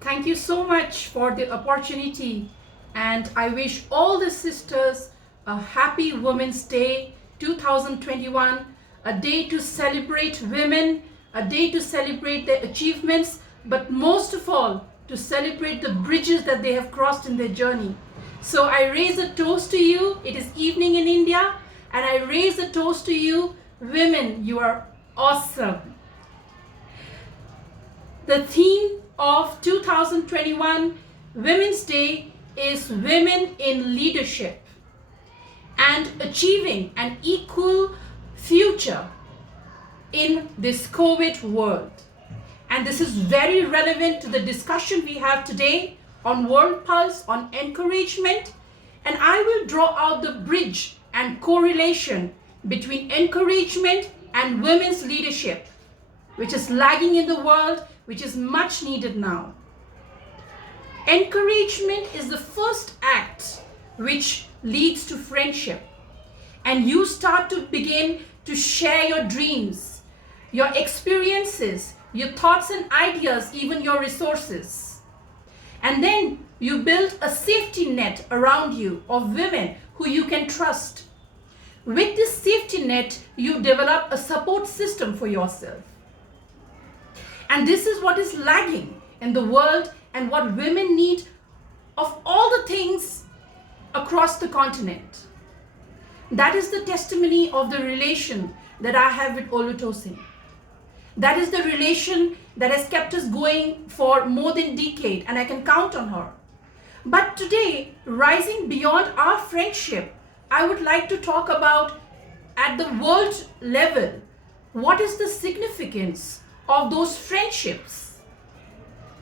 Thank you so much for the opportunity, and I wish all the sisters a happy Women's Day 2021, a day to celebrate women, a day to celebrate their achievements, but most of all, to celebrate the bridges that they have crossed in their journey. So I raise a toast to you. It is evening in India, and I raise a toast to you. Women, you are awesome. The theme of 2021 Women's Day is Women in Leadership and achieving an equal future in this COVID world. And this is very relevant to the discussion we have today on World Pulse, on encouragement. And I will draw out the bridge and correlation between encouragement and women's leadership, which is lagging in the world, which is much needed now. Encouragement is the first act which leads to friendship. And you start to begin to share your dreams, your experiences, your thoughts and ideas, even your resources. And then you build a safety net around you of women who you can trust. With this safety net, you develop a support system for yourself. And this is what is lagging in the world and what women need of all the things across the continent. That is the testimony of the relation that I have with Olutosin. That is the relation that has kept us going for more than a decade, and I can count on her. But today, rising beyond our friendship, I would like to talk about at the world level, what is the significance of those friendships,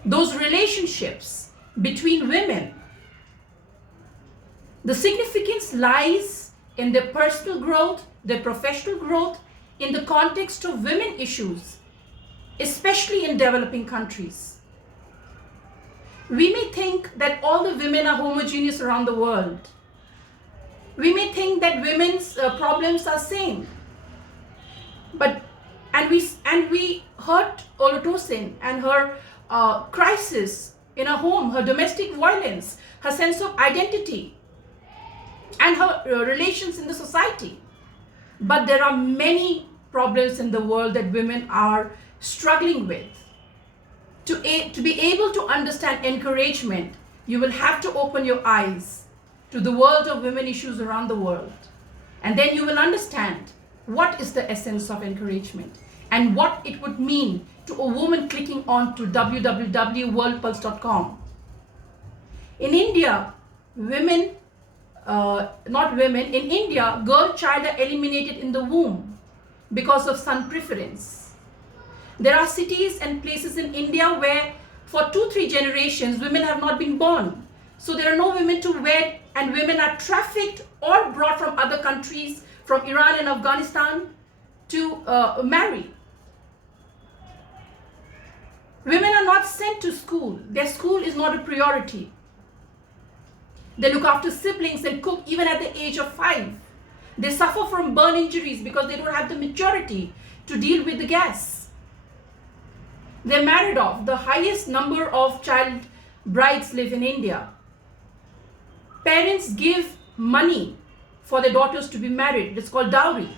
those relationships between women. The significance lies in their personal growth, their professional growth, in the context of women issues, especially in developing countries. We may think that all the women are homogeneous around the world. We may think that women's problems are same. And we heard Olutosin and her crisis in her home, her domestic violence, her sense of identity, and her relations in the society. But there are many problems in the world that women are struggling with. To be able to understand encouragement, you will have to open your eyes to the world of women issues around the world. And then you will understand what is the essence of encouragement and what it would mean to a woman clicking on to www.worldpulse.com. In India, in India, girl child are eliminated in the womb because of son preference. There are cities and places in India where for 2-3 generations, women have not been born. So there are no women to wed, and women are trafficked or brought from other countries, from Iran and Afghanistan, to marry. Women are not sent to school. Their school is not a priority. They look after siblings and cook even at the age of 5. They suffer from burn injuries because they don't have the maturity to deal with the gas. They're married off. The highest number of child brides live in India. Parents give money for their daughters to be married. It's called dowry.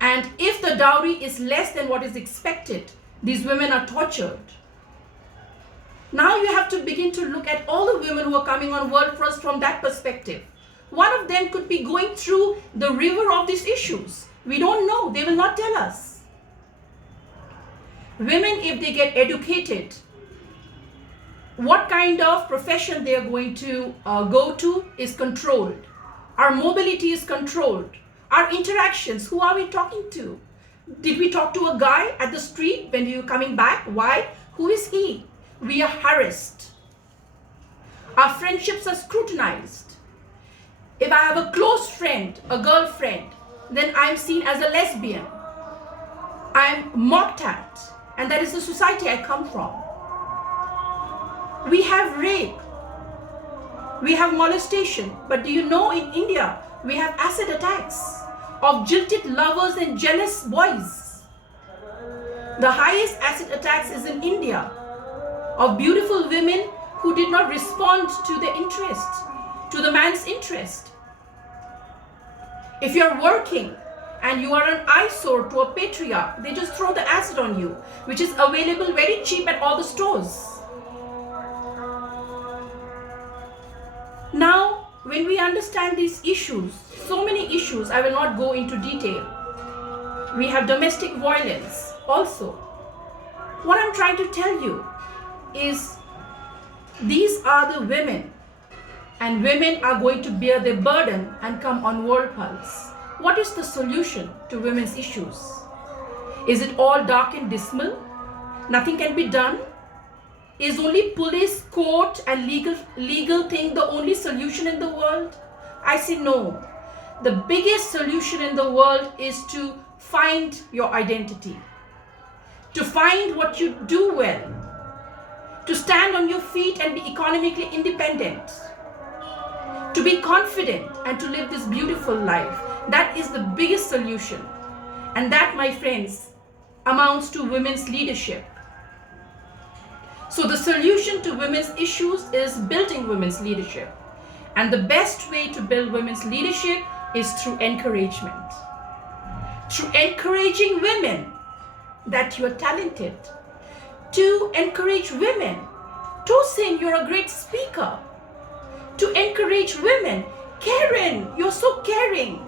And if the dowry is less than what is expected, these women are tortured. Now you have to begin to look at all the women who are coming on World First from that perspective. One of them could be going through the river of these issues. We don't know. They will not tell us. Women, if they get educated, what kind of profession they are going to go to is controlled. Our mobility is controlled. Our interactions, who are we talking to? Did we talk to a guy at the street when we were coming back? Why? Who is he? We are harassed. Our friendships are scrutinized. If I have a close friend, a girlfriend, then I'm seen as a lesbian. I'm mocked at. And that is the society I come from. We have rape. We have molestation. But do you know in India, we have acid attacks of jilted lovers and jealous boys. The highest acid attacks is in India. of beautiful women who did not respond to the interest, to the man's interest. If you're working and you are an eyesore to a patriarch, they just throw the acid on you, which is available very cheap at all the stores. Now, when we understand these issues, so many issues, I will not go into detail. We have domestic violence also. What I'm trying to tell you is these are the women, and women are going to bear their burden and come on World Pulse. What is the solution to women's issues? Is it all dark and dismal? Nothing can be done? Is only police, court and legal thing the only solution in the world? I say no. The biggest solution in the world is to find your identity, to find what you do well, to stand on your feet and be economically independent, to be confident and to live this beautiful life. That is the biggest solution. And that, my friends, amounts to women's leadership. So the solution to women's issues is building women's leadership. And the best way to build women's leadership is through encouragement. Through encouraging women that you are talented. To encourage women. Tosin, you're a great speaker. To encourage women. Karen, you're so caring.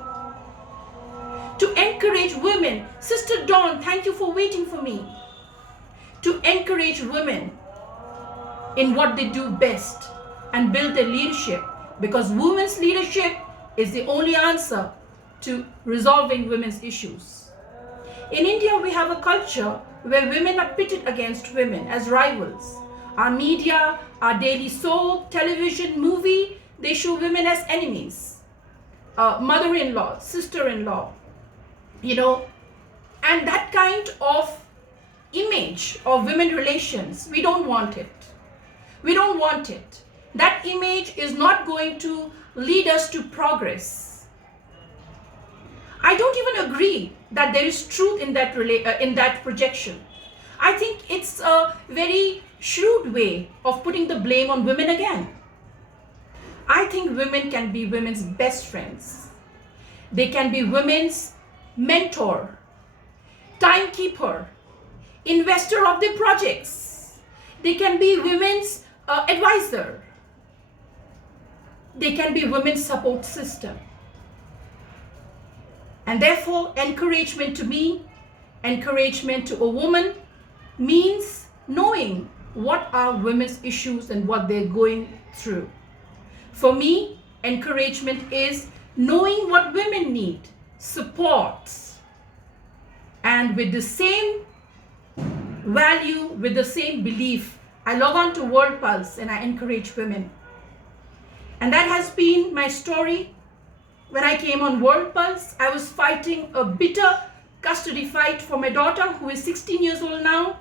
To encourage women. Sister Dawn, thank you for waiting for me. To encourage women in what they do best and build their leadership, because women's leadership is the only answer to resolving women's issues. In India, we have a culture where women are pitted against women as rivals. Our media, our daily soap, television, movie, they show women as enemies. Mother-in-law, sister-in-law, and that kind of image of women relations, we don't want it. We don't want it. That image is not going to lead us to progress. I don't even agree that there is truth in that projection. I think it's a very shrewd way of putting the blame on women again. I think women can be women's best friends. They can be women's mentor, timekeeper, investor of their projects. They can be women's advisor. They can be women's support system. And therefore, encouragement to me, encouragement to a woman means knowing what are women's issues and what they're going through. For me, encouragement is knowing what women need, support, and with the same value, with the same belief, I log on to World Pulse and I encourage women. And that has been my story. When I came on World Pulse, I was fighting a bitter custody fight for my daughter, who is 16 years old now.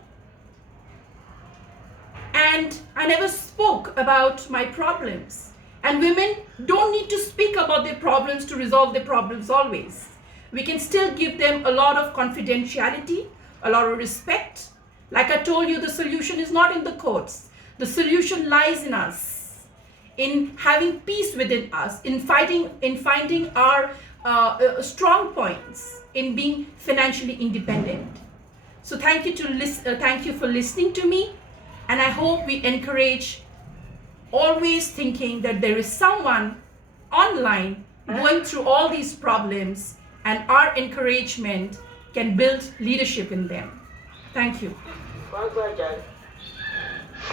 And I never spoke about my problems. And women don't need to speak about their problems to resolve their problems always. We can still give them a lot of confidentiality, a lot of respect. Like I told you, the solution is not in the courts. The solution lies in us, in having peace within us, in finding our strong points, in being financially independent. So thank you for listening to me, and I hope we encourage always thinking that there is someone online going through all these problems, and our encouragement can build leadership in them. Thank you.